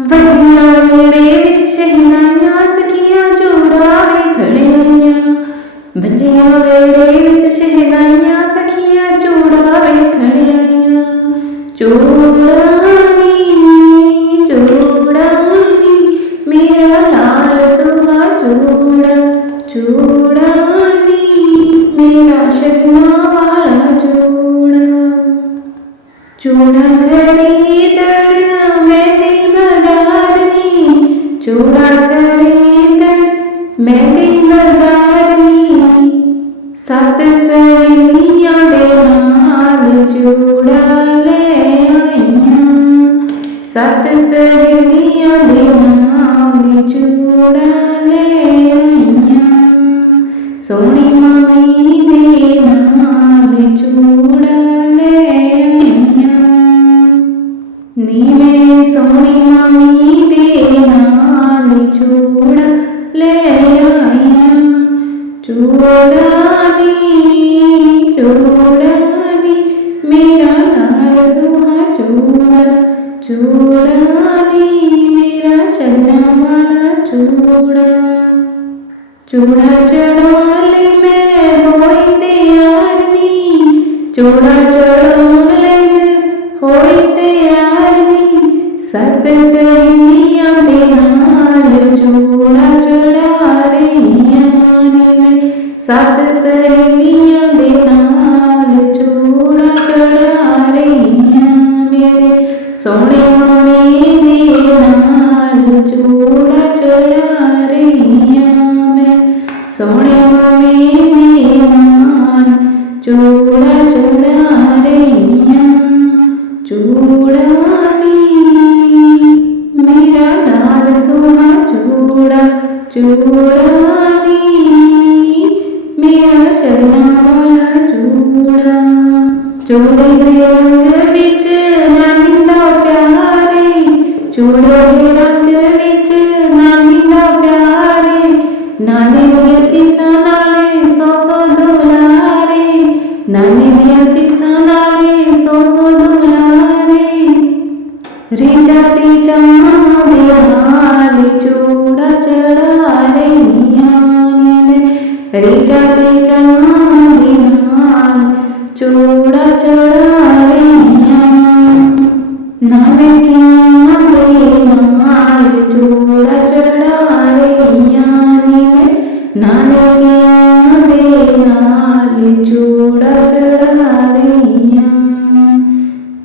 ਵੱਜੀਆਂ ਵੇੜੇ ਵਿੱਚ ਸ਼ਹਿਨਾਈਆਂ ਸਖੀਆਂ ਜੋੜਾ ਵੇਖਣ ਆਈਆਂ। ਵੱਜੀਆਂ ਵੇੜੇ ਵਿੱਚ ਸ਼ਹਿਨਾਈਆਂ ਸਖੀਆਂ ਜੋੜਾ ਵੇਖਣ ਆਈਆਂ। ਜੋੜਾ ਨੀ ਮੇਰਾ ਲਾਲ ਸੁਹਾ ਜੋੜਾ, ਜੋੜਾ ਨੀ ਮੇਰਾ ਸ਼ਗਨਾਂ ਵਾਲਾ ਜੋੜਾ। ਜੋੜਾ ਖਰੀਦਣ ਮੈਂ ਗਈ ਬਾਜ਼ਾਰ ਨੀ, ਜੋੜਾ ਖਰੀਦਣ ਮੈਂ ਗਈ ਬਾਜ਼ਾਰ ਨੀ। 7 ਸਹੇਲੀਆਂ ਦੇ ਨਾਲ ਜੋੜਾ ਲੈ ਆਈਆਂ। 7 ਸਹੇਲੀਆਂ ਦੇ ਨਾਲ ਜੋੜਾ ਲੈ ਆਈਆਂ। ਸੋਹਣੀ ਮਾਮੀ ਦੇ ਨਾਲ ਜੋੜਾ ਲੈ ਆਈਆਂ। ਨੀ ਮੈਂ ਸੋਹਣੀ ਮਾਮੀ ਦੇ ਨਾਲ ਜੋੜਾ ਲੈ ਆਈਆਂ। ਜੋੜਾ ਨੀ ਮੇਰਾ ਲਾਲ ਸੁਹਾ ਜੋੜਾ, ਜੋੜਾ ਨੀ ਮੇਰਾ ਸ਼ਗਨਾਂ ਵਾਲਾ ਜੋੜਾ। ਜੋੜਾ ਚੜਾਉਣ ਲਈ ਮੈਂ ਹੋਈ ਤਿਆਰ ਨੀ, ਜੋੜਾ ਚੜਾਉਣ ਲਈ ਮੈਂ ਹੋਈ ਤਿਆਰ ਨੀ। 7 ਸਹੇਲੀਆਂ ਦੇ ਨਾਲ ਜੋੜਾ ਚੜਾ ਰਹੀਆਂ ਨੀ ਮੈਂ। 7 ਸਹੇਲੀਆਂ ਦੇ ਨਾਲ ਜੋੜਾ ਚੜਾ ਰਹੀਆਂ। ਮੇਰੇ ਸੋਹਣੇ ਮਾਮੇ ਦੇ ਨਾਲ ਜੋੜਾ ਚੜਾ ਰਹੀਆਂ ਮੈਂ। ਸੋਹਣੇ ਮਾਮੇ ਦੇ ਨਾਲ ਜੋੜਾ ਚੜਾ ਰਹੀਆਂ। ਜੋੜਾ ਨੀ ਮੇਰਾ ਲਾਲ ਸੁਹਾ ਜੋੜਾ, ਜੋੜਾ ਨੀ ਮੇਰਾ ਸ਼ਗਨਾਂ ਵਾਲਾ ਜੋੜਾ। ਜੋੜੇ ਦੇ ਰੰਗ ਵਿੱਚ ਨਾਨੀ ਦਾ ਪਿਆਰ ਏ, ਜੋੜੇ ਦੇ ਰੰਗ ਵਿੱਚ ਨਾਨੀ ਦਾ ਪਿਆਰ ਏ। ਨਾਨੀ ਦੀਆਂ ਸੀਸਾਂ ਨਾਲੇ 100 ਦੁਲਾਰ ਏ, ਨਾਨੀ ਦੀਆਂ ਸੀਸਾਂ ਨਾਲੇ 100 ਦੁਲਾਰ ਏ। ਰੀਝਾਂ ਤੇ ਚਾਵਾਂ ਦੇ ਨਾਲ ਜੋੜਾ ਚੜਾ ਰਹੀਆਂ ਨੀ ਮੈਂ। ਰੀਝਾਂ ਤੇ ਚਾਵਾਂ ਦੇ ਨਾਲ ਜੋੜਾ ਚੜਾ ਰਹੀਆਂ। ਨਾਨਕਿਆਂ ਦੇ ਨਾਲ ਜੋੜਾ ਚੜਾ ਰਹੀਆਂ ਨੀ ਮੈਂ। ਨਾਨਕਿਆਂ ਦੇ ਨਾਲ ਜੋੜਾ ਚੜਾ ਰਹੀਆਂ।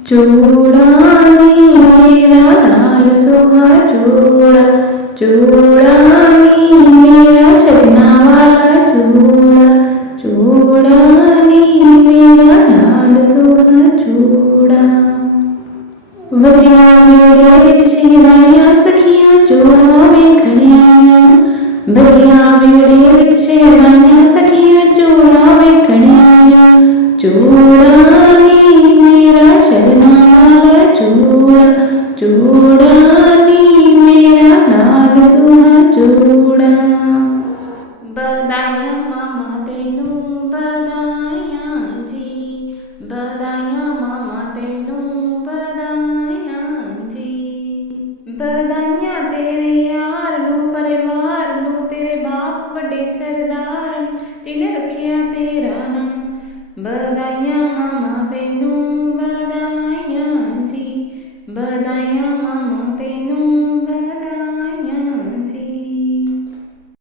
ਜੋੜਾ ਨੀ ਮੇਰਾ ਲਾਲ ਸੁਹਾ ਜੋੜਾ, ਜੋੜਾ ਨੀ ਮੇਰਾ ਸ਼ਗਨਾਂ ਵਾਲਾ ਜੋੜਾ। ਜੋੜਾ ਨੀ ਮੇਰਾ ਲਾਲ ਸੁਹਾ ਜੋੜਾ। ਵੱਜੀਆਂ ਵੇੜੇ ਵਿੱਚ ਸ਼ਹਿਨਾਈਆਂ ਸਖੀਆਂ ਜੋੜਾ ਵੇਖਣ ਆਈਆਂ। ਵੱਜੀਆਂ ਵੇੜੇ ਵਿੱਚ ਸ਼ਹਿਨਾਈਆਂ ਸਖੀਆਂ ਜੋੜਾ ਵੇਖਣ ਆਈਆਂ। ਜੋੜਾ ਨੀ ਮੇਰਾ ਸ਼ਗਨਾਂ ਵਾਲਾ ਜੋੜਾ, ਜੋੜਾ ਨੀ ਮੇਰਾ ਲਾਲ ਸੁਹਾ ਜੋੜਾ। ਬਧਾਈਆਂ ਮਾਮਾ ਤੈਨੂੰ ਬਧਾਈਆਂ ਜੀ, ਬਧਾਈਆਂ ਮਾਮਾ ਤੈਨੂੰ ਬਧਾਈਆਂ ਜੀ। ਬਧਾਈਆਂ